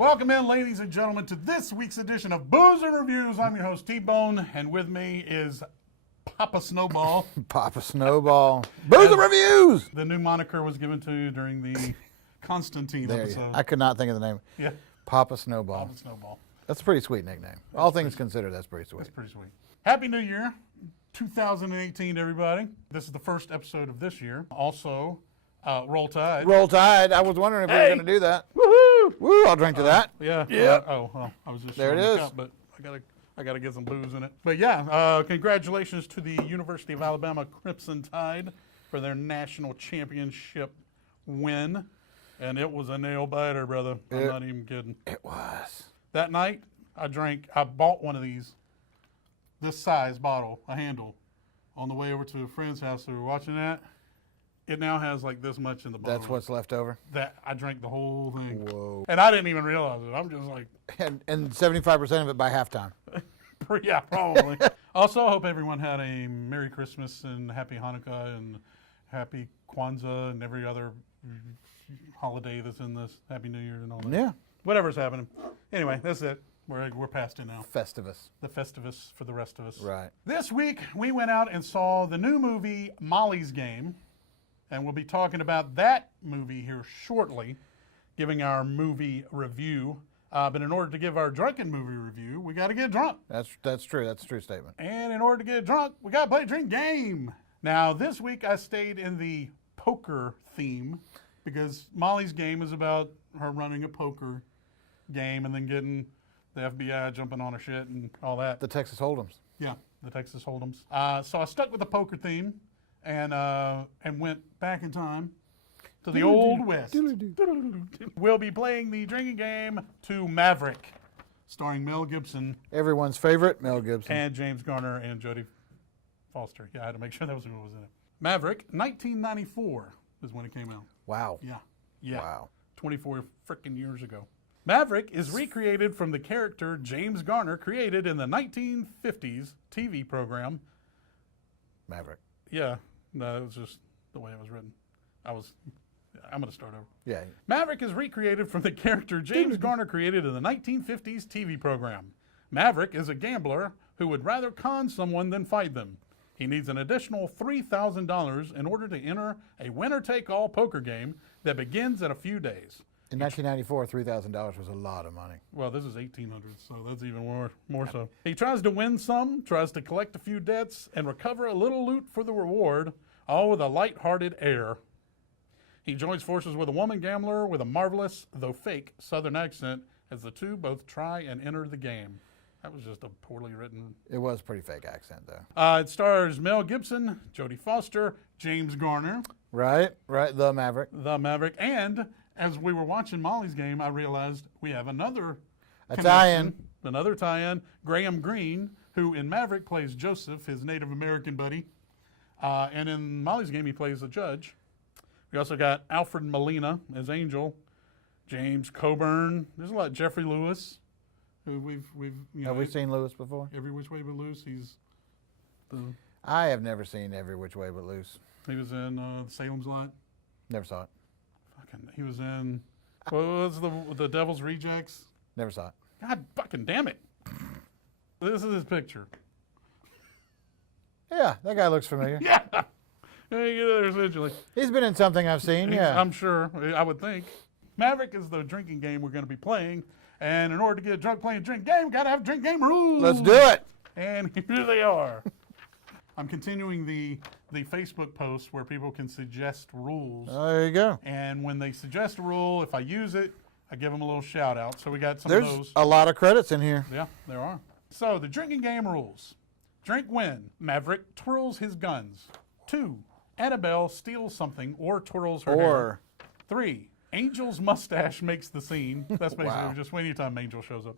Welcome in, ladies and gentlemen, to this week's edition of Booze and Reviews. I'm your host, T-Bone, and with me is Papa Snowball. Papa Snowball. Booze and Reviews! The new moniker was given to you during the Constantine episode. I could not think of the name. Yeah. Papa Snowball. Papa Snowball. That's a pretty sweet nickname. All things considered, that's pretty sweet. That's pretty sweet. Happy New Year, 2018, everybody. This is the first episode of this year. Also, Roll Tide. Roll Tide. I was wondering if we were going to do that. Woohoo! Woo! I'll drink to that. Yeah. Yeah. Well, I was just there it showing the is. cup, but I gotta get some booze in it. But yeah, congratulations to the University of Alabama Crimson Tide for their national championship win, and it was a nail biter, brother. I'm not even kidding. It was. That night, I bought one of these, this size bottle, a handle, on the way over to a friend's house. So we were watching that. It now has like this much in the bottle. That's what's left over? That I drank the whole thing. Whoa. And I didn't even realize it. I'm just like. And 75% of it by halftime. Yeah, probably. Also, I hope everyone had a Merry Christmas and Happy Hanukkah and Happy Kwanzaa and every other holiday that's in this. Happy New Year and all that. Yeah. Whatever's happening. Anyway, that's it. We're past it now. Festivus. The Festivus for the rest of us. Right. This week, we went out and saw the new movie, Molly's Game. And we'll be talking about that movie here shortly, giving our movie review. But in order to give our drunken movie review, we got to get drunk. That's true. That's a true statement. And in order to get drunk, we got to play a drink game. Now, this week I stayed in the poker theme because Molly's Game is about her running a poker game and then getting the FBI jumping on her shit and all that. The Texas Hold'ems. Yeah, the Texas Hold'ems. So I stuck with the poker theme and went back in time to the Old West. We'll be playing the drinking game to Maverick, starring Mel Gibson. Everyone's favorite, Mel Gibson. And James Garner and Jodie Foster. Yeah, I had to make sure that was who was in it. Maverick, 1994 is when it came out. Wow. Yeah. Wow. 24 frickin' years ago. Maverick is recreated from the character James Garner created in the 1950s TV program. Maverick. Yeah, no, it was just the way it was written. I'm going to start over. Yeah. Maverick is recreated from the character James Garner created in the 1950s TV program. Maverick is a gambler who would rather con someone than fight them. He needs an additional $3,000 in order to enter a winner-take-all poker game that begins in a few days. In 1994, $3,000 was a lot of money. Well, this is 1800, so that's even more so. He tries to win some, tries to collect a few debts, and recover a little loot for the reward, all with a light-hearted air. He joins forces with a woman gambler with a marvelous, though fake, Southern accent as the two both try and enter the game. That was just a poorly written... It was a pretty fake accent, though. It stars Mel Gibson, Jodie Foster, James Garner. Right, the Maverick. The Maverick, and... As we were watching Molly's Game, I realized we have another tie-in. Another tie-in. Graham Greene, who in Maverick plays Joseph, his Native American buddy. And in Molly's Game, he plays the judge. We also got Alfred Molina as Angel. James Coburn. There's a lot. Jeffrey Lewis, who we've Have we seen Lewis before? Every Which Way But Loose. I have never seen Every Which Way But Loose. He was in Salem's Lot. Never saw it. He was in, what was the Devil's Rejects? Never saw it. God fucking damn it. This is his picture. Yeah, that guy looks familiar. Yeah. There, essentially. He's been in something I've seen, yeah. I'm sure, I would think. Maverick is the drinking game we're going to be playing. And in order to get drunk playing a drink game, we've got to have drink game rules. Let's do it. And here they are. I'm continuing the Facebook post where people can suggest rules. There you go. And when they suggest a rule, if I use it, I give them a little shout out. So we got some There's of those. a lot of credits in here. Yeah, there are. So the drinking game rules. Drink when Maverick twirls his guns. 2, Annabelle steals something or twirls her hair. 3, Angel's mustache makes the scene. That's basically Wow. just anytime Angel shows up.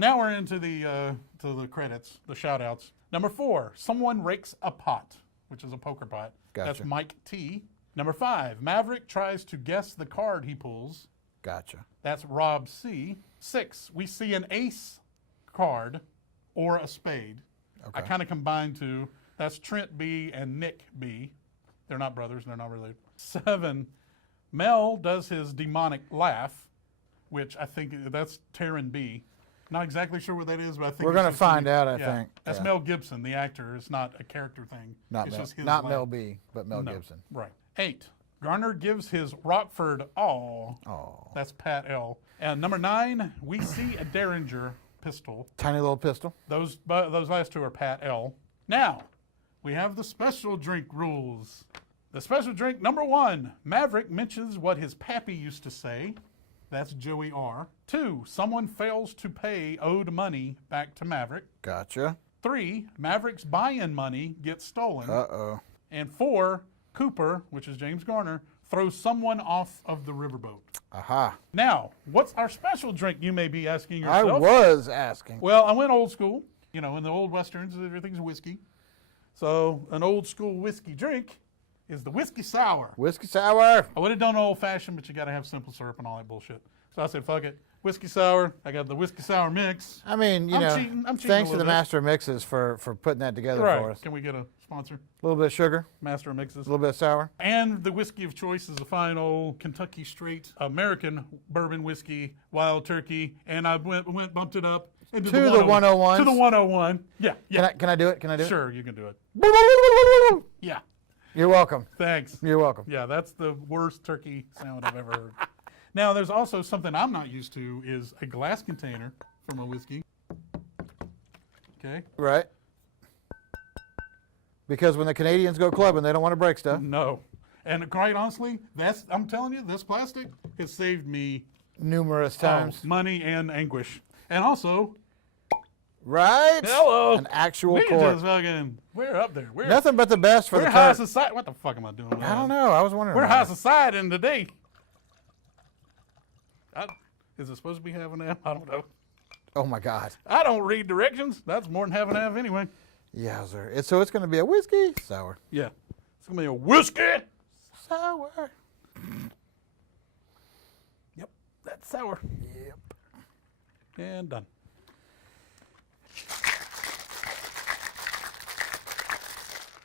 Now we're into the credits, the shout outs. Number 4, someone rakes a pot, which is a poker pot. Gotcha. That's Mike T. Number 5, Maverick tries to guess the card he pulls. Gotcha. That's Rob C. 6, we see an ace card or a spade. Okay. I kind of combined two. That's Trent B. and Nick B. They're not brothers. They're not related. 7, Mel does his demonic laugh. which I think that's Taryn B. Not exactly sure what that is, but I think We're it's going to just find out, I yeah. think. That's Yeah. Mel Gibson, the actor. It's not a character thing. Not, it's Mel, just his not name. Mel B, but Mel No. Gibson. Right. 8. Garner gives his Rockford all. Oh. That's Pat L. And number 9, we see a Derringer pistol. Tiny little pistol. Those last two are Pat L. Now, we have the special drink rules. The special drink number 1, Maverick mentions what his pappy used to say. That's Joey R. 2, someone fails to pay owed money back to Maverick. Gotcha. 3, Maverick's buy-in money gets stolen. Uh-oh. And 4, Cooper, which is James Garner, throws someone off of the riverboat. Aha. Now, what's our special drink, you may be asking I yourself? was asking. Well, I went old school. You know, in the old westerns, everything's whiskey. So an old school whiskey drink is the whiskey sour. Whiskey sour. I would have done old fashioned, but you got to have simple syrup and all that bullshit. So I said, fuck it. Whiskey sour. I got the whiskey sour mix. I mean, you I'm know, cheating a thanks to little the bit. Master of Mixes for putting that together Right. for us. Can we get a sponsor? A little bit of sugar, Master of Mixes. a little bit of sour. And the whiskey of choice is a fine old Kentucky straight American bourbon whiskey, Wild Turkey. And I bumped it up into To the 101s. To the 101. Yeah. Yeah. Can I do it? Can I do Sure, you can do it. it? Yeah. You're welcome. Thanks. You're welcome. Yeah, that's the worst turkey sound I've ever heard. Now, there's also something I'm not used to is a glass container from a whiskey. Okay. Right. Because when the Canadians go clubbing, they don't want to break stuff. No. And quite honestly, I'm telling you, this plastic has saved me Numerous times. money and anguish. And also, Right? hello. An actual we cork. just fucking, we're up there. We're Nothing but the best for the high Turk. society. What the fuck am I doing? I don't know. I was wondering. We're about high it. society in today. Is it supposed to be half and half? I don't know. Oh my God. I don't read directions. That's more than half and half anyway. Yowzer. So it's going to be a whiskey sour. Yeah. It's going to be a whiskey. Sour. Yep. That's sour. Yep. And done.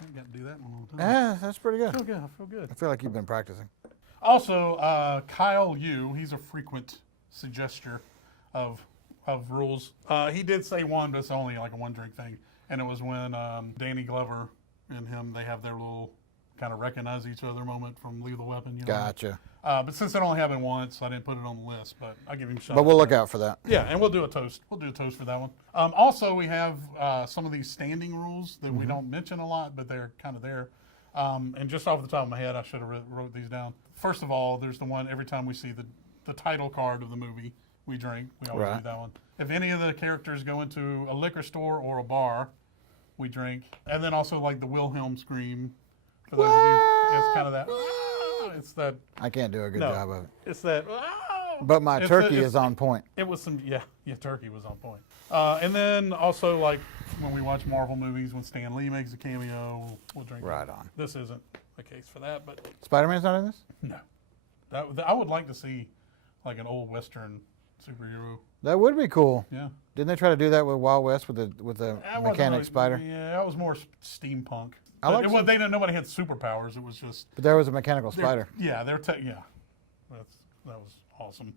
I ain't got to do that in a long time. Yeah, that's pretty good. I feel good. I feel good. I feel like you've been practicing. Also, Kyle Yu, he's a frequent suggester of rules. He did say one, but it's only like a one drink thing. And it was when Danny Glover and him, they have their little kind of recognize each other moment from Lethal Weapon. You know? Gotcha. But since it only happened once, I didn't put it on the list, but I'll give him a shot. But we'll look out for that. Yeah, and we'll do a toast. We'll do a toast for that one. Also, we have some of these standing rules that we don't mention a lot, but they're kind of there. And just off the top of my head, I should have wrote these down. First of all, there's the one every time we see the title card of the movie, we drink. We always do that one. If any of the characters go into a liquor store or a bar, we drink. And then also like the Wilhelm scream. For those of you, it's kind of that. It's that. I can't do a good No. job of it. It's that. But my It's turkey the- is on point. It was some, yeah, turkey was on point. And then also, like, when we watch Marvel movies, when Stan Lee makes a cameo, we'll drink. Right it. on. This isn't the case for that, but Spider-Man's not in this? no. I would like to see, like, an old Western superhero. That would be cool. Yeah. Didn't they try to do that with Wild West with the That wasn't mechanic really- spider? Yeah, that was more steampunk. I like But some- they didn't. Nobody had superpowers. It was just. But there was a mechanical they're- spider. Yeah, yeah. That was awesome.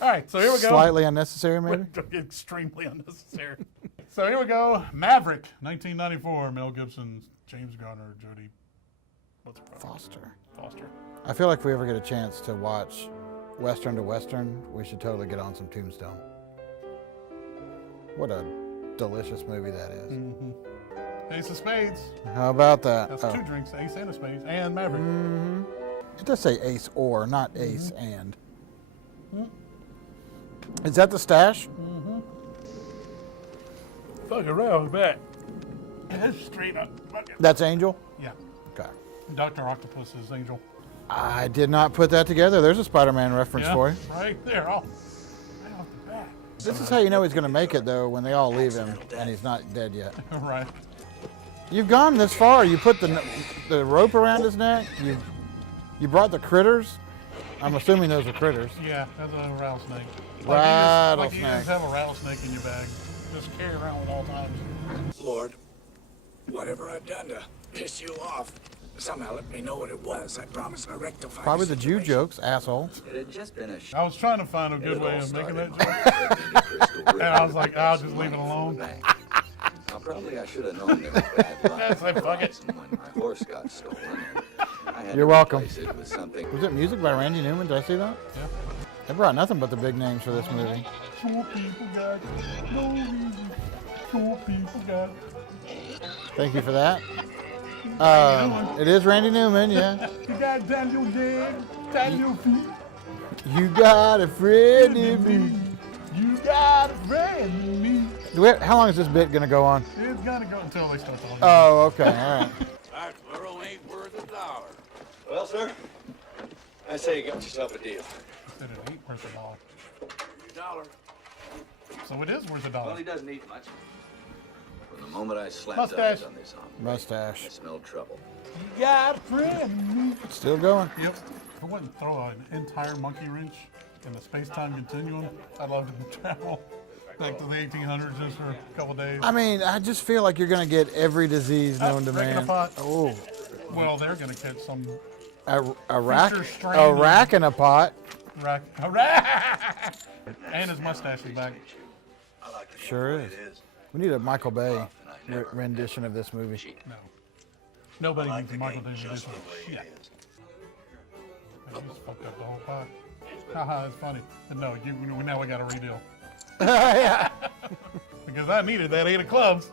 All right, so here we go. Slightly unnecessary, maybe? Extremely unnecessary. So here we go. Maverick, 1994. Mel Gibson, James Garner, Jodie. What's her name? Foster. I feel like if we ever get a chance to watch Western to Western, we should totally get on some Tombstone. What a delicious movie that is. Mm-hmm. Ace of Spades. How about that? That's two drinks, Ace and a Spades, and Maverick. It does say ace or, not ace and. Mm-hmm. Is that the stash? Fuck around with that. That's straight up. That's Angel? Yeah. Okay. Dr. Octopus is Angel. I did not put that together. There's a Spider-Man reference for you. Right there. Oh, right off the bat. This is how you know he's going to make it, though, when they all leave him and he's not dead yet. Right. You've gone this far. You put the rope around his neck. You brought the critters. I'm assuming those are critters. Yeah, that's a rattlesnake. Like you just have a rattlesnake in your bag. Just carry around at all times. Lord, whatever I've done to piss you off, Somehow let me know what it was. I promise I'll rectify Probably the Jew jokes, asshole. It had just been a I was trying to find a good way of making that joke. And I was like, I'll just leave it alone. Now, probably I should have known there was bad luck. That's like, fuck it. When my horse got stolen, I had You're to welcome. replace it with something. Was it music by Randy Newman? Did I see that? Yeah. They brought nothing but the big names for this movie. Poor people got no reason. Poor people got. Thank you for that. It is Randy Newman, yeah. You got Daniel leg, Daniel feet. You got a friend in me. You got a friend in me. How long is this bit gonna go on? It's gonna go until they start talking. Oh, okay, all right. That girl ain't worth a dollar. Well, sir, I say you got yourself a deal. Instead of $8 worth a dollar. Dollar. So it is worth a Well, dollar. he doesn't eat much. From the moment I slapped Mustache. eyes on this hombre, Mustache. I smelled trouble. You got a friend in me. Still going. Yep. If I wouldn't throw an entire monkey wrench in the space-time continuum, I'd love to travel back to the 1800s just for a couple days. I mean, I just feel like you're gonna get every disease known to breaking man. a pot. Oh, Well, they're gonna catch some a rack, Future strain a of- rack in a pot. rack. And his mustache is back. Sure is. We need a Michael Bay rendition of this movie. No. Nobody needs a Michael David edition. Shit. Man, you just fucked up the whole pot. Haha, it's funny. But no, now we got a redeal. Yeah. Because I needed that 8 of clubs.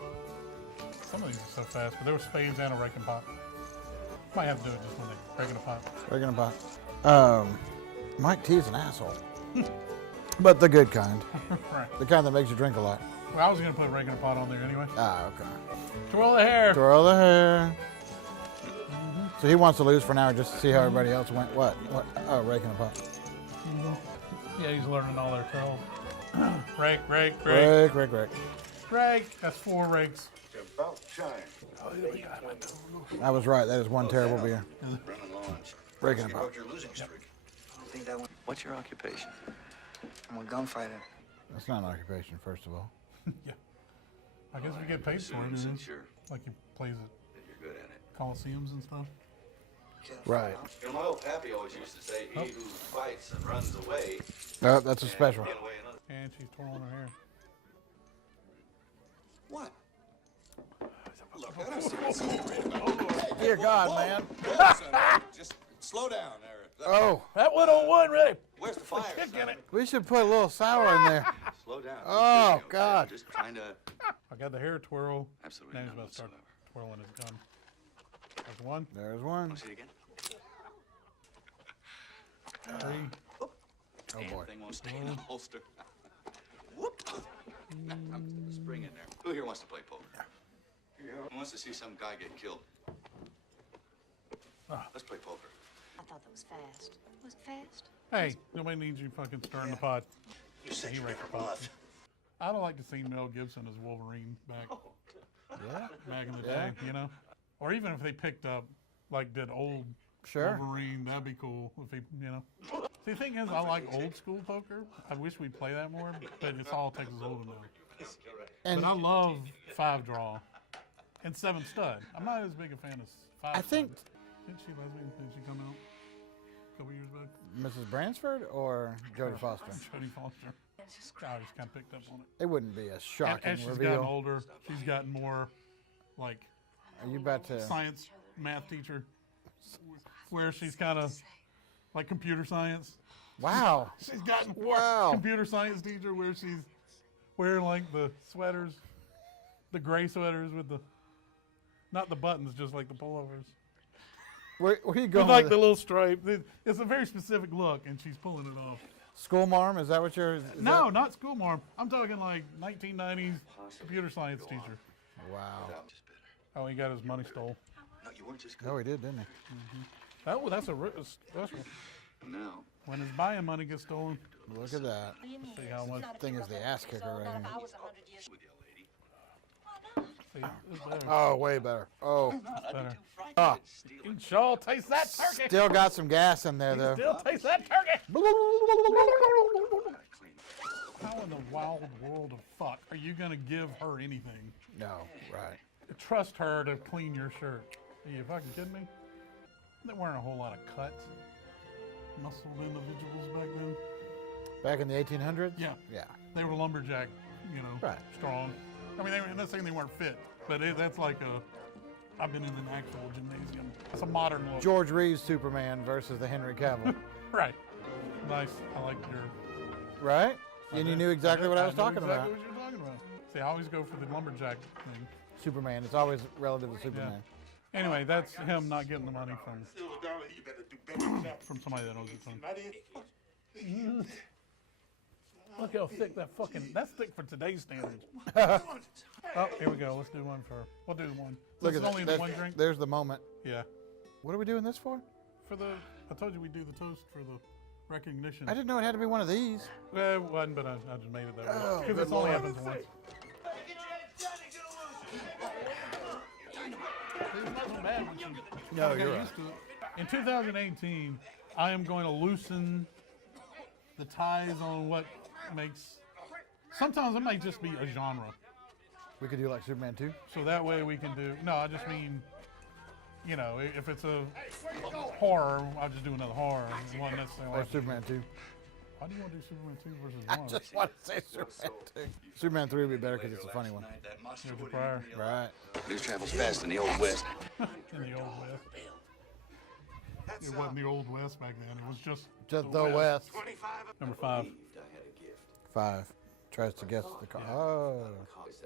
Some of these are so fast, but there was spades and a raking pot. Might have to do it just when they breaking a pot. Rack in a pot. Mike T is an asshole, but the good kind, Right. the kind that makes you drink a lot. Well, I was gonna put raking a pot on there anyway. Ah, okay. Twirl the hair. Twirl the hair. So he wants to lose for an hour just to see how everybody else went. What? Oh, raking a pot. Yeah, he's learning all their twirls. Rake. Rake. That's 4 rakes. About time. I was right. That is one terrible beer. Running launch. Raking a pot. Broke your losing streak. I think that one. What's your occupation? I'm a gunfighter. That's not an occupation, first of all. Yeah. I guess we get paid for it. Since you're, Like he plays at that you're good at it. Coliseums and stuff. Right. You know, my old pappy always used to say, he who fights and runs away Oh, that's a special. run away another. And she's twirling her hair. What? Look, I don't see what's so great about it. Dear God, man. Just slow down there. Oh, That 101, ready? Where's the fire? son? we should put a little sour in there. Slow down. Oh, Okay? God. I'm just trying to. I got the hair twirl. Absolutely Now he's none about to start whatsoever. twirling his gun. There's 1, There's one. See it again? 3. Oh Damn boy. thing won't stay in the holster. Whoop. I'm putting the spring in there. Who here wants to play poker? Who wants to see some guy get killed? Let's play poker. I thought that was fast. Was it fast? Hey, nobody needs you fucking stirring the pot. You said He you raked never the pot. bluff. I'd have liked to see Mel Gibson as Wolverine Yeah. back in the Yeah. day, you know? Or even if they picked up, like, did old Sure. Wolverine, that'd be cool if he, you know? See, the thing is, I like old school poker. I wish we'd play that more, but it's all Texas Hold'em now. And But I love 5 draw and 7 stud. I'm not as big a fan of 5 I think Didn't she lesbian? Didn't she come out a couple years back? Mrs. Bransford or Jodie Foster. Jodie Foster. I just kind of picked up on it. It wouldn't be a shocking And she's gotten reveal. older. She's gotten more like Are you about to? science math teacher, where she's kind of like computer science. Wow. She's gotten more Wow. computer science teacher where she's wearing like the sweaters, the gray sweaters with the, not the buttons, just like the pullovers. Where are you With going? like with the little stripe. It's a very specific look, and she's pulling it off. School marm? Is that what you're? is No, that- not school marm. I'm talking like 1990s computer science teacher. Wow. Just better. Oh, he got his money stole. No, you weren't just No, he did, didn't he? Oh, that's a special. No. When his buying money gets stolen, Look at that. see how much. Thing is the ass kicker right here. With you, lady. See, it's better. Oh, way better. Oh, better. ah, You can sure taste that turkey. still got some gas in there though. Still taste that turkey. Gotta clean. How in the wild world of fuck are you gonna give her anything? No, right. Trust her to clean your shirt? Are you fucking kidding me? They weren't a whole lot of cut, muscled individuals back then. Back in the 1800s? Yeah. Yeah. They were lumberjack, you know, Right. strong. I mean, I'm not saying they weren't fit, but that's like I've been in an actual gymnasium. It's a modern look. George Reeves Superman versus the Henry Cavill. Right. Nice. I like your... Right? And you knew exactly what I was talking about. Exactly what you're talking about. See, I always go for the lumberjack thing. Superman. It's always relative to Superman. Anyway, that's him not getting the money from somebody that owes it to him. Look how thick that's thick for today's standards. Oh, here we go. Let's do one we'll do one. Look This at is only that. the one drink. There's the moment. Yeah. What are we doing this for? I told you we do the toast for the recognition. I didn't know it had to be one of these. Well, it wasn't, but I just made it that way. Oh, Because good this only Lord. happens once. It's not so bad once you No, get you're used to it. In 2018, I am going to loosen the ties on what makes. Sometimes it might just be a genre. We could do like Superman 2. So that way we can do. No, I just mean, you know, if it's a horror, I'll just do another horror. One necessarily. Or Superman 2. Why do you want to do Superman 2 versus I 1? just want to say Superman 2. Superman 3 would be better because it's a funny one. There's a prior Right. News travels fast in the Old West. in the Old West. It wasn't the Old West back then. It was just Just the West. Number 5. 5. Tries to guess the car. Oh.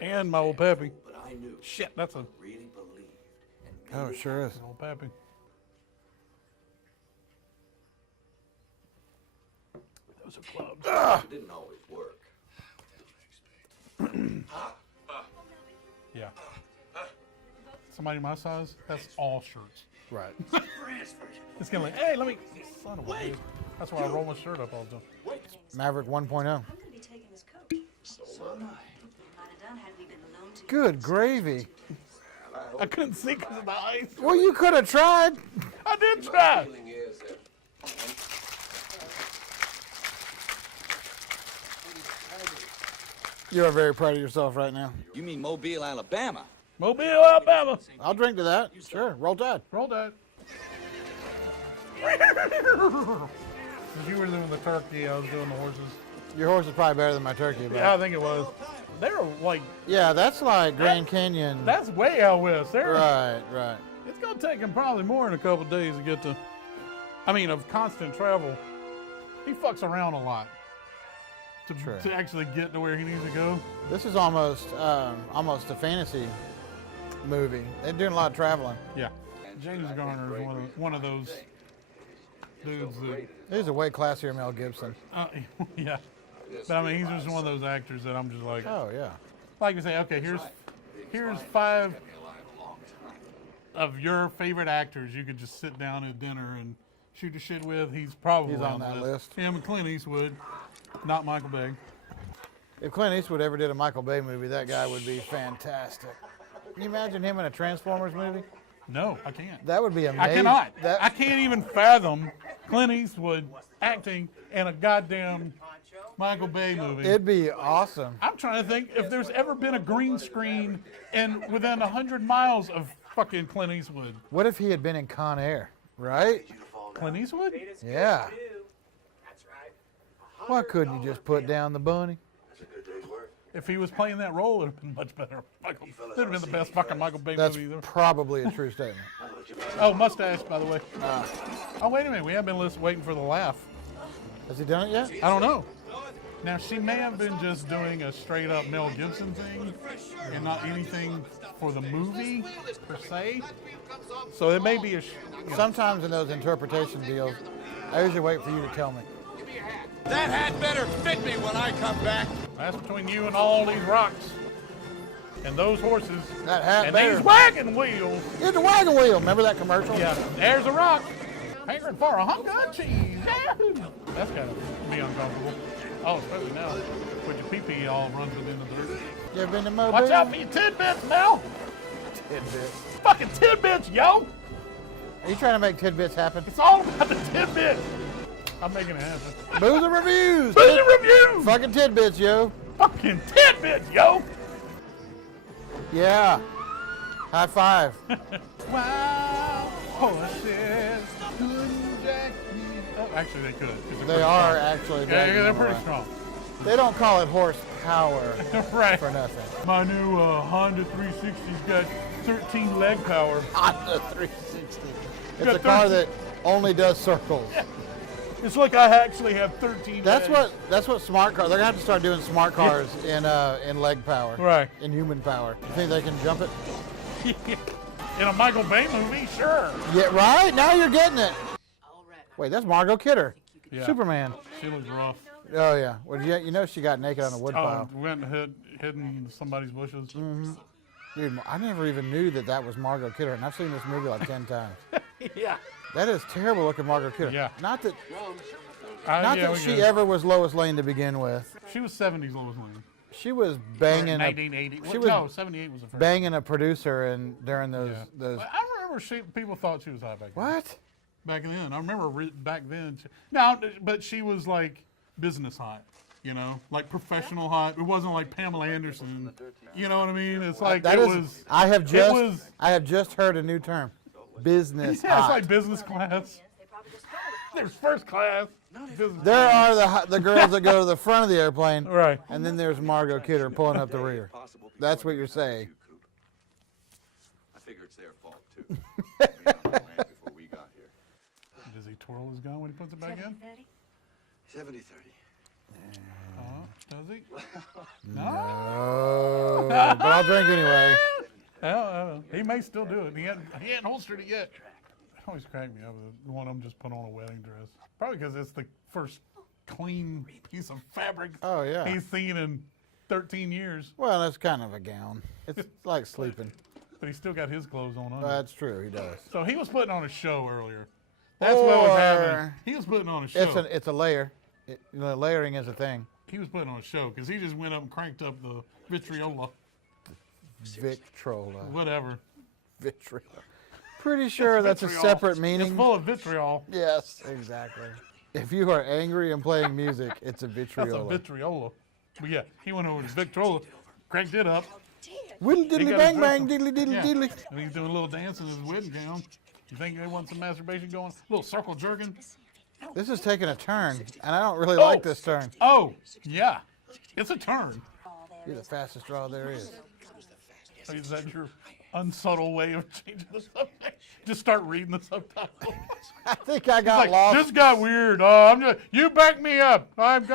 And my old Pappy. Shit, that's a Oh, it sure is. old Pappy. Those are clubs. It didn't always work. Yeah. Somebody my size, that's all shirts. Right. It's gonna like, hey, let me. Son of a bitch. That's why I roll my shirt up all the time. Maverick 1.0. I'm gonna be taking his coat. So am I. Might have done had we been alone together. Good gravy. I couldn't see because of the ice. Well, you could have tried. I did try. You are very proud of yourself right now. You mean Mobile, Alabama? Mobile, Alabama. I'll drink to that. Sure. Roll Tide. Roll that. You were doing the turkey, I was doing the horses. Your horse is probably better than my turkey, but Yeah, I think it was. They were like, yeah, that's like Grand Canyon. that's way out west. They're, Right, right. It's going to take him probably more than a couple days to get to, I mean, of constant travel. He fucks around a lot True. to actually get to where he needs to go. This is almost a fantasy movie. They're doing a lot of traveling. Yeah. James Garner is one of those dudes that, He's a way classier Mel Gibson. yeah. But I mean, he's just one of those actors that I'm just like, Oh yeah. like you say, okay, here's 5 of your favorite actors you could just sit down at dinner and shoot the shit with. He's probably He's on that list. Him and Clint Eastwood, not Michael Bay. If Clint Eastwood ever did a Michael Bay movie, that guy would be fantastic. Can you imagine him in a Transformers movie? No, I can't. That would be amazing. I cannot. That, I can't even fathom Clint Eastwood acting in a goddamn Michael Bay movie. It'd be awesome. I'm trying to think if there's ever been a green screen within 100 miles of fucking Clint Eastwood. What if he had been in Con Air, right? Clint Eastwood? Yeah. Why couldn't you just put down the bunny? If he was playing that role, it would have been much better. It would have been the best fucking Michael Bay That's movie either. probably a true statement. Oh, mustache, by the way. Oh, wait a minute. We have been waiting for the laugh. Has he done it yet? I don't know. Now, she may have been just doing a straight up Mel Gibson thing and not anything for the movie, per se. So it may be a... Sometimes in those interpretation deals, I usually wait for you to tell me. That hat better fit me when I come back. That's between you and all these rocks. And those horses. That hat And better. these wagon wheels. Here's the wagon wheel. Remember that commercial? Yeah, there's a rock. Hankering for a hunk of cheese. Yahoo! That's got to be uncomfortable. Oh, especially now. With your pee-pee all runs within the dirt. You ever been to Mobile? Watch out for your tidbits, Mel. Tidbits. Fucking tidbits, yo. Are you trying to make tidbits happen? It's all about the tidbits. I'm making it happen. Booze and reviews. Booze and reviews. Fucking tidbits, yo. Fucking tidbits, yo. Yeah. High five. Wow. Horses couldn't jack me. Oh, actually, they could. 'cause they're They pretty are strong. actually. Yeah, dragging they're them pretty away. strong. They don't call it horsepower Right. for nothing. My new Honda 360's got 13 leg power. Honda 360. It's got a car 13 that only does circles. It's like I actually have 13 That's legs. what smart cars. They're gonna have to start doing smart cars in leg power. Right. In human power. You think they can jump it? In a Michael Bay movie, sure. Yeah. Right. Now you're getting it. Wait, that's Margot Kidder. Yeah. Superman. She looks rough. Oh yeah. Well, you know she got naked on the wood Oh, pile. went and hid in somebody's bushes. Dude, I never even knew that was Margot Kidder, and I've seen this movie like 10 times. Yeah. That is terrible looking Margot Kidder. Yeah. Not that Yeah, that we she good. ever was Lois Lane to begin with. She was 70s Lois Lane. She was banging 1980. she No, was 78 was the first. banging a producer and during those Yeah. those. I remember people thought she was hot back then. What? Back then. I remember back then. No, but she was like business hot. You know, like professional hot. It wasn't like Pamela Anderson. You know what I mean? It's like That it is. was. I have was- just heard a new term. Business Yeah, it's hot. like business class. They probably just called it. There's first class. Business There class. are the girls that go to the front of the airplane, Right. and then there's Margot Kidder pulling up the rear. That's what you're saying. I figure it's their fault, too. They ran before we got here. Does he twirl his gun when he puts it back in? 70-30. 70-30. Does he? Oh, but I'll drink anyway. Well, he may still do it. He hadn't holstered it yet. It always cracked me up. One of them just put on a wedding dress. Probably because it's the first clean piece of fabric Oh yeah. he's seen in 13 years. Well, that's kind of a gown. It's like sleeping. But he's still got his clothes on under. That's true. He does. So he was putting on a show earlier. That's what was happening. Or- He was putting on a show. It's a layer. Layering is a thing. He was putting on a show because he just went up and cranked up the vitriola, Victrola. whatever. Vitriola. Pretty sure that's a Vitriol. separate It's meaning. full of vitriol. Yes, exactly. If you are angry and playing music, it's a That's a vitriola. vitriola. But yeah, he went over to Victrola, cranked it up. Whittle He diddly got bang his bang, dress on. diddly diddly Yeah. diddly. And he's doing a little dance in his wedding gown. You think they want some masturbation going? A little circle jerking? This is taking a turn, and I don't really like this turn. Oh, yeah. It's a turn. You're the fastest draw there is. Is that your unsubtle way of changing the subject? Just start reading the subtitle. I think I got Like, lost. this got weird. You back me up. I'm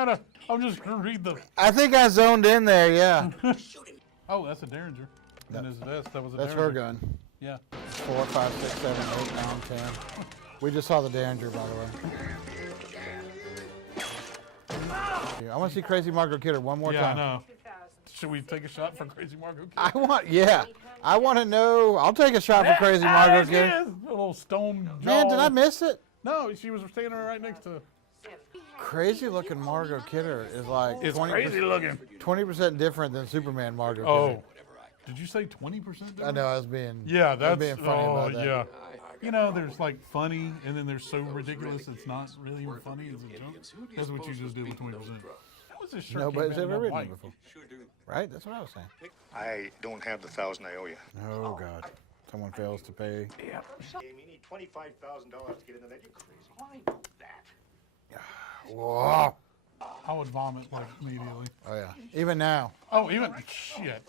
just gonna read the. I think I zoned in there, yeah. Oh, that's a Derringer. That was a That's her Derringer. gun. Yeah. 4, 5, 6, 7, 8, 9, 10. We just saw the Derringer, by the way. I want to see Crazy Margot Kidder one more Yeah, I time. know. Should we take a shot for Crazy Margot? I want to know. I'll take a shot for Crazy Margot There Kidder. she is. A little stone jaw. Man, did I miss it? No, she was standing right next to. Crazy looking Margot Kidder is like It's crazy looking. 20% different than Superman Margot Kidder. Oh, did you say 20%? I know, I was being Yeah, I was that's being funny about that. yeah. You know, there's like funny, and then there's so ridiculous it's not really even funny as a joke. That's what you just did with 20%. That was a shirt. Nobody's came out ever of written white. it before. Right? That's what I was saying. I don't have the $1,000 I owe you. Oh, God. Someone fails to pay. You need $25,000 to get in the net. You crazy? I know that. Whoa. I would vomit like immediately. Oh, yeah. Even now. Oh, even shit.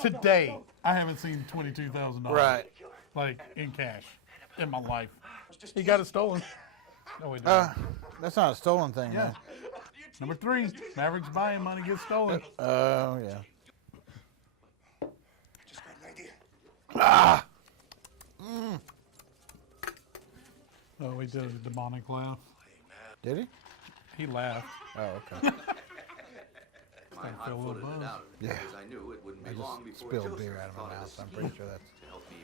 Today, I haven't seen $22,000. Right. Like in cash, in my life. He got it stolen. No, he didn't. That's not a stolen thing, Yeah. Number 3, Maverick's buying money gets stolen. Oh, yeah. Just got an idea. Oh, he did a demonic laugh. Did he? He laughed. Oh, okay. My feel a little hot-footed it buzz. out Yeah. because I knew it wouldn't be I long just before spilled Joseph beer out of thought my of a mouth. I'm pretty scheme sure that's... to help me.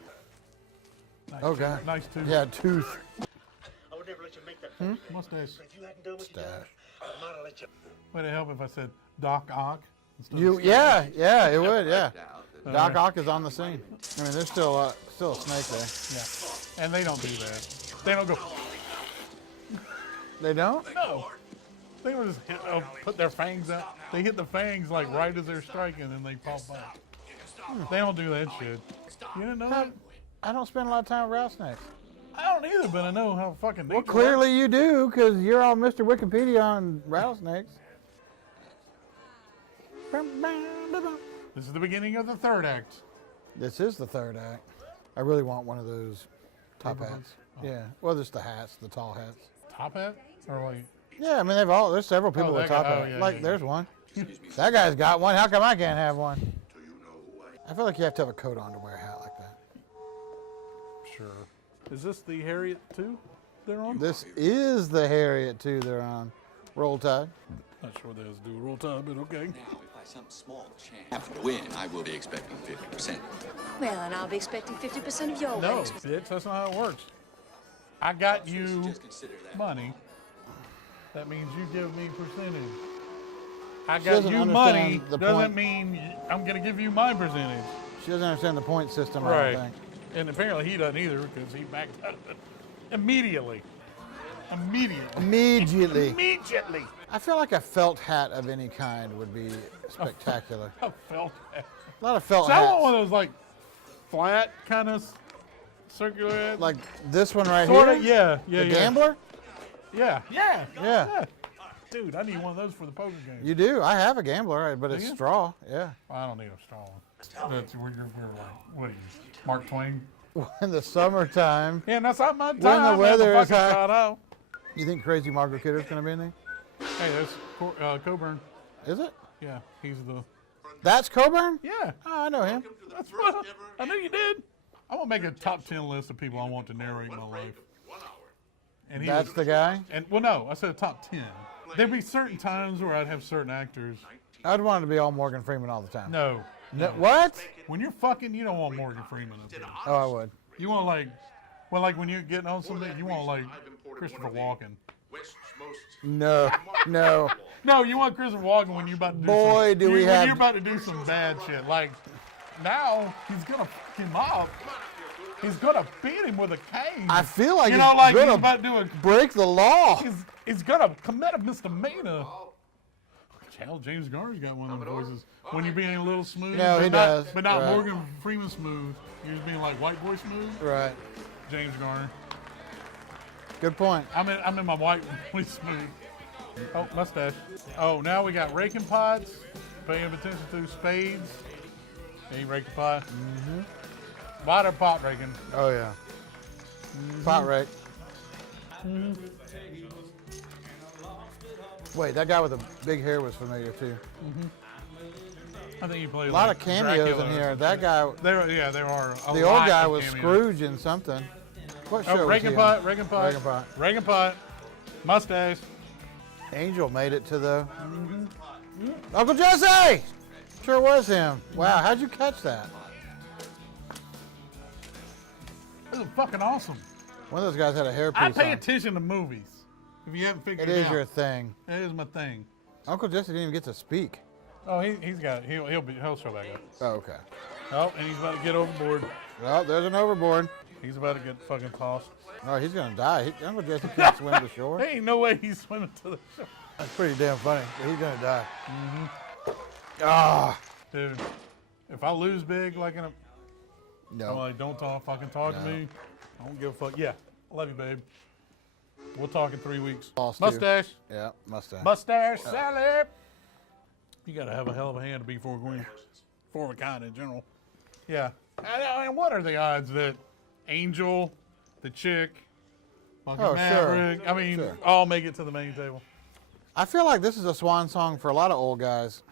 Nice Oh, tooth. God. Nice tooth. Yeah, tooth. I would never let you make that. Mustache. If you hadn't done what you done, Stash. I might have let you. Would it help if I said Doc Ock? instead of You, yeah, it would, yeah. Doubt that Doc Ock is on the scene. I mean, there's still a snake there. Yeah. And they don't do that. They don't go, They don't? no. They would just put their fangs out. They hit the fangs like right as they're striking and they pop out. They don't do that shit. You didn't know that? I don't spend a lot of time with rattlesnakes. I don't either, but I know how fucking. Well, nature clearly you do, because you're all Mr. Wikipedia on rattlesnakes. This is the beginning of the third act. This is the third act. I really want one of those top Paper hats. ones? Oh. Yeah, well, just the hats, the tall hats. Top hat? Or like. Yeah, I mean, there's several people with that top guy- hats. yeah, Like, yeah, there's one. That guy's got one. How come I can't have one? Do you know who I I feel like you have to have a coat on to wear a hat like that. Sure. Is this the Harriet 2 they're on? This is the Harriet, too, they're on. Roll Tide. Not sure there's do roll time, but okay. Now, if by some small chance to win, I will be expecting 50%. Well, and I'll be expecting 50% of your No, winnings. bitch, that's not how it works. I got you Just consider that. money. That means you give me percentage. I got doesn't you money understand the doesn't point. mean I'm going to give you my percentage. She doesn't understand the point system, I Right. don't think. And apparently he doesn't either because he backed out immediately. Immediately. I feel like a felt hat of any kind would be spectacular. I felt that. A lot of felt So I want hats. one of those like flat kind of circular heads. Like this one right Sorta, here? yeah. The Gambler? Yeah. Yeah. Dude, I need one of those for the poker game. You do. I have a Gambler, but it's you? straw. Yeah. I don't need a straw one. That's we're like, what are you, Mark Twain? In the summertime. Yeah, that's not my time. When the weather is fucking hot. shout out. You think Crazy Margaret Kidder's going to be in there? Hey, that's Coburn. Is it? Yeah, he's the. That's Coburn? Yeah, Oh, I know him. that's what I knew you did. I'm gonna make a top 10 list of people I want to narrate my life. 1 hour? And he That's was, the guy? and well, no, I said top 10. There'd be certain times where I'd have certain actors. I'd want it to be all Morgan Freeman all the time. No, What? when you're fucking, you don't want Morgan Freeman up there. Oh, I would. You want like, well, like when you're getting on something, you want like Christopher Walken. West's most No. No. No, you want Christopher Walken when you're about to do Boy, some, do we when have- you're about to do some bad shit. Like now he's gonna fuck him up. He's gonna beat him with a cane. I feel like you know, like he's he's gonna about to do a. break the law. He's gonna commit a misdemeanor. Hell, James Garner's got one of those voices. When you're being a little smooth, No, but he not, does. but not Right. Morgan Freeman smooth. You're just being like white boy smooth. Right. James Garner. Good point. I'm in my white boy smooth. Oh, mustache. Oh, now we got raking pots. Paying attention to spades. Ain't raking pot. Mm-hmm. Water pot raking. Oh, yeah. Pot rake. Wait, that guy with the big hair was familiar, too. I think he played A lot like of cameos Dracula in or here. some That shit. guy, There are. the old guy was Scrooge in something. What show Oh, was raking he pot, on? raking pot, Raking pot. raking pot, mustache. Angel made it to the... Uncle Jesse! Sure was him. Wow, how'd you catch that? This is fucking awesome. One of those guys had a hairpiece I pay on. attention to movies. If you haven't figured It it is out, your thing. it is my thing. Uncle Jesse didn't even get to speak. Oh, he's got it. He'll show back up. Oh, okay. Oh, and he's about to get overboard. Well, there's an overboard. He's about to get fucking tossed. Oh, he's gonna die. Uncle Jesse can't swim to shore. There ain't no way he's swimming to the shore. That's pretty damn funny. He's gonna die. Ah, Dude, if I lose big, like in a, I'm no. like, don't fucking talk to me. I don't give a fuck. Yeah, I love you, babe. We'll talk in 3 weeks. Lost too. Mustache. Yeah, mustache. Mustache salad. You gotta have a hell of a hand to be for a queen. For a kind in general. Yeah. And what are the odds that Angel, the chick, fucking Oh, sure. Maverick, I mean, Sure. all make it to the main table? I feel like this is a swan song for a lot of old guys.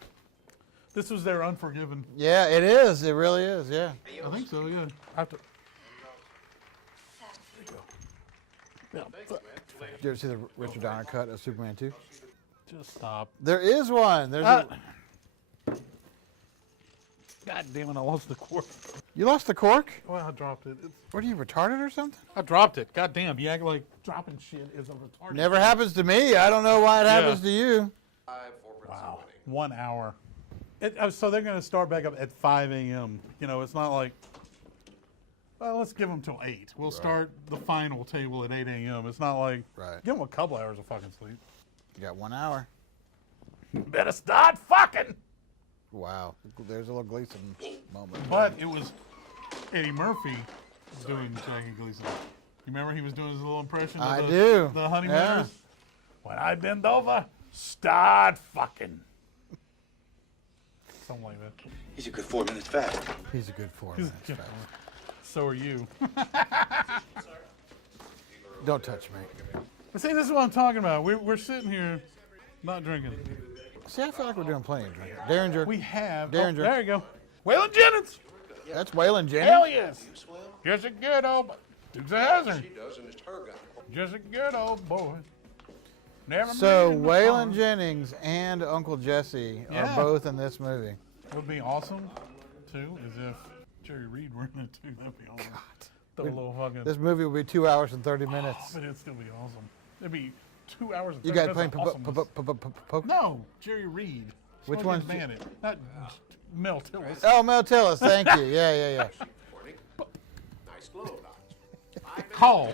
This was their Unforgiven. Yeah, it is. It really is. Yeah. I think so, yeah. I have to. Yeah, Did you ever see the Richard Donner cut of Superman 2? just stop. There is one. There's God damn it, I lost the cork. You lost the cork? Well, I dropped it. What are you, retarded or something? I dropped it. God damn, you act like dropping shit is a retarded. Never happens to me. I don't know why it happens to you. Wow. 1 hour. So they're going to start back up at 5 a.m. You know, it's not like, well, let's give them till 8. We'll start the final table at 8 a.m. It's not like, Right. give them a couple hours of fucking sleep. You got 1 hour. Better start fucking. Wow. There's a little Gleason moment. But it was Eddie Murphy doing Jackie Gleason. You remember he was doing his little impression of I do. the honeymooners? Yeah. When I bend over, start fucking. Something like that. He's a good 4 minutes fast. He's a good 4 minutes. Yeah. fast. So are you. Don't touch me. But see, this is what I'm talking about. We're sitting here not drinking. See, I feel like we're doing plenty of drinking. Derringer. We have. Derringer. There you go. Waylon Jennings. That's Waylon Jennings. Hell yes. Just a good old. Dukes of Hazzard. She does, and it's her gun. Just a good old boy. Never So made it Waylon before. Jennings and Uncle Jesse Yeah. are both in this movie. It would be awesome, too, as if Jerry Reed were in it, too. That'd be awesome. Throw a little fucking. This movie will be 2 hours and 30 minutes. But it'd still be awesome. It'd be 2 hours and 30 You guys minutes playing of awesomeness. poker? No, Jerry Reed. Which Smoking one's- Bandit? Not Mel Tillis. Oh, Mel Tillis. Thank you. Yeah. Morning. Nice glow, Dodge. Call.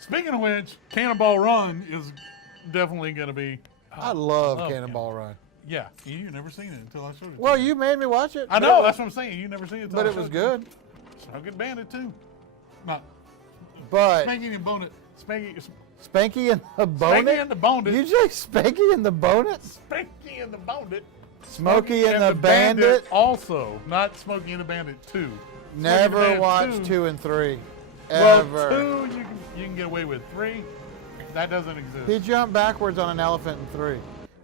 Speaking of which, Cannonball Run is definitely going to be. I love love Cannonball Run. Yeah, you never seen it until I showed it. to Well, you. you made me watch it. I know, that's what I'm saying. You never seen it until But I it was showed you. good. Smoking Bandit, too. Not But Spanky and Bonnet. Spanky Spanky and the Bonnet? and the Bonnet. You say Spanky and the Bonnet? Spanky and the Bonnet. Smokey and the Bandit? Also, not Smokey and the Bandit 2. Never Bandit watched 2. 2 and 3. Well, Ever. 2 you can get away with. 3, that doesn't exist. He jumped backwards on an elephant in 3.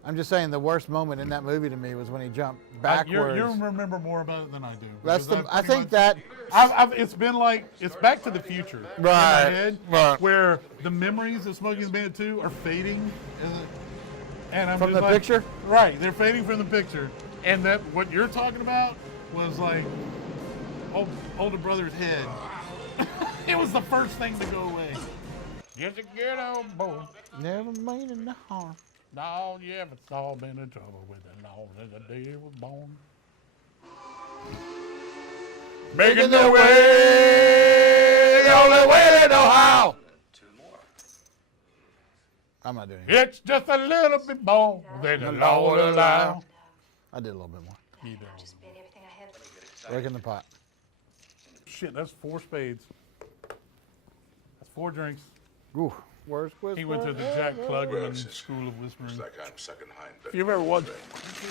I'm just saying the worst moment in that movie to me was when he jumped backwards. You remember more about it than I do. That's because the. I've I pretty think much- that. it's been like it's Back to the Future in my Right, head, right. where the memories of Smokey and the Bandit 2 are fading, and I'm From just the like, picture? Right, they're fading from the picture, and that what you're talking about was like older brother's head. It was the first thing to go away. Just a good old boy. Never made it no harm. No, you haven't all been in trouble with the law since the day he was born. Making the way, the only way they know how. I'm not doing it. It's just a little bit more than the law will allow. I did a little bit more. You don't. Just spent everything I had. Look in the pot. Shit, that's 4 spades. That's 4 drinks. Ooh, where's whisper? He went to the Jack Klugman School of Whispering. It's like I'm second-hind. If you've ever watched it,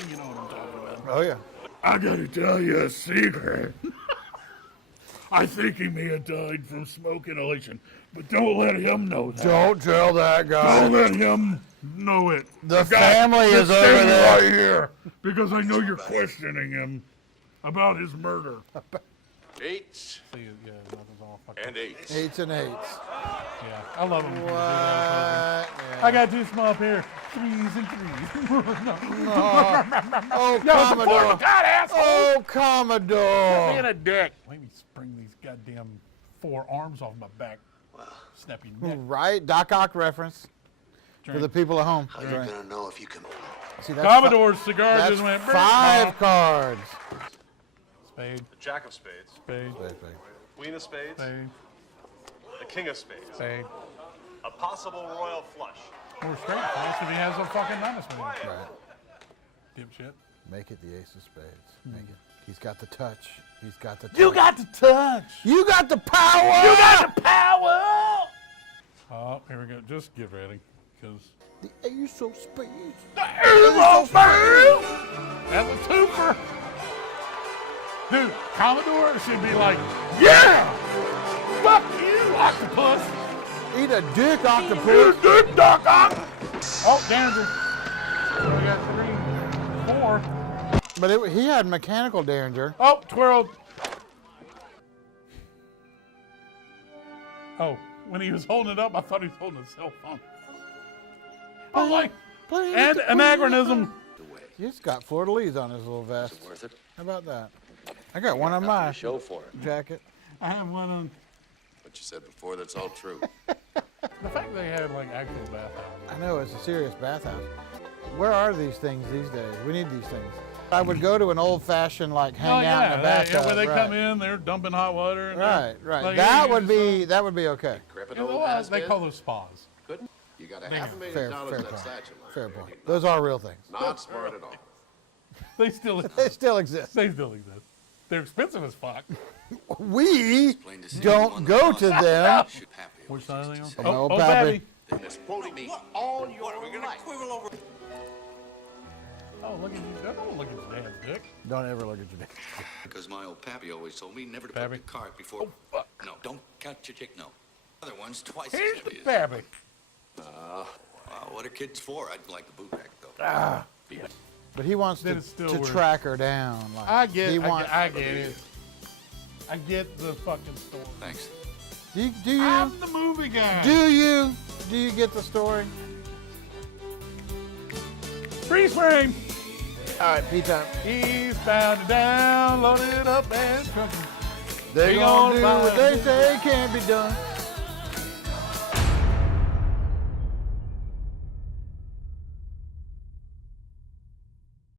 you know what I'm talking about. Oh yeah. I gotta tell you a secret. I think he may have died from smoke inhalation, but don't let him know that. Don't tell that guy. Don't let him know it. The family is over Stay there. right here, because I know you're questioning him about his murder. 8s Yeah, nothing's all fucking. and 8s. 8s and 8s. Yeah, I love him. What? I Yeah. got 2 small up here. 3s and 3s. Oh, Yo, it's a 4 Commodore. God, asshole. Oh, Being Commodore. a dick. Let me spring these goddamn 4 arms off my back. Snap your neck. Right, Doc Ock reference for the people at home. How you gonna know if you can? See, that's Commodore's cigar That's just went 5 cards. Spade, The Jack of Spades, spade, Queen of Spades, spade, the King of Spades, spade. a possible royal flush. Or straight face if he has a fucking nine of spades. Right. Dipshit. Make it the ace of spades. Make it. He's got the touch. He's got the touch. You got the touch. You got the power. You got the power. Oh, here we go. Just get ready, because the ace of spades. the Evo Spade. That's a twofer. Dude, Commodore should be like, yeah, fuck you, octopus. Eat a dick, octopus. You good, Doc Ock. Oh, Danger. We got 3, 4. But he had mechanical Derringer. Oh, twirled. Oh, when he was holding it up, I thought he was holding a cell phone. I'm like, and anachronism. He's got fleur-de-lis on his little vest. Worth it. How about that? I got one on my Show for it. jacket. I have one on. What you said before, that's all true. The fact they had like actual bathhouses. I know, it's a serious bathhouse. Where are these things these days? We need these things. I would go to an old-fashioned, like, hang out in the bathtub. where they right. come in, they're dumping hot water. And Right, right. like, that you would just, be okay. Crepit You know old what? has They been. call those spas. Couldn't. You got Fair- $500,000 fair in that point. statue line. Fair there. point. Those are real things. Not smart at all. They still They still exist. They still exist. They're expensive as fuck. We Plain to see don't one go that to lost. them. Shoot, Pappy Which always side are used they to on? Oh, Oh, Pappy. Pappy. Misquoting me all your life. Oh, look at you. Don't look at your dad's dick. Don't ever look at your dick. Because my old Pappy always told me never to Pappy? put the cart before. Oh, fuck. No, don't count your chick. No. Other one's twice Here's as the heavy as. Pappy. Well, what are kids for? I'd like the boot back though. Ah. But he wants Then to, it's still to worse. track her down. Like, I get he it. wants- I get it. I get the fucking story. Thanks. Do you? I'm the movie guy. Do you? Do you get the story? Freeze frame. All right, Pete time. He's bound to download it up and come. They We gonna gonna do what find they it. say can't be done.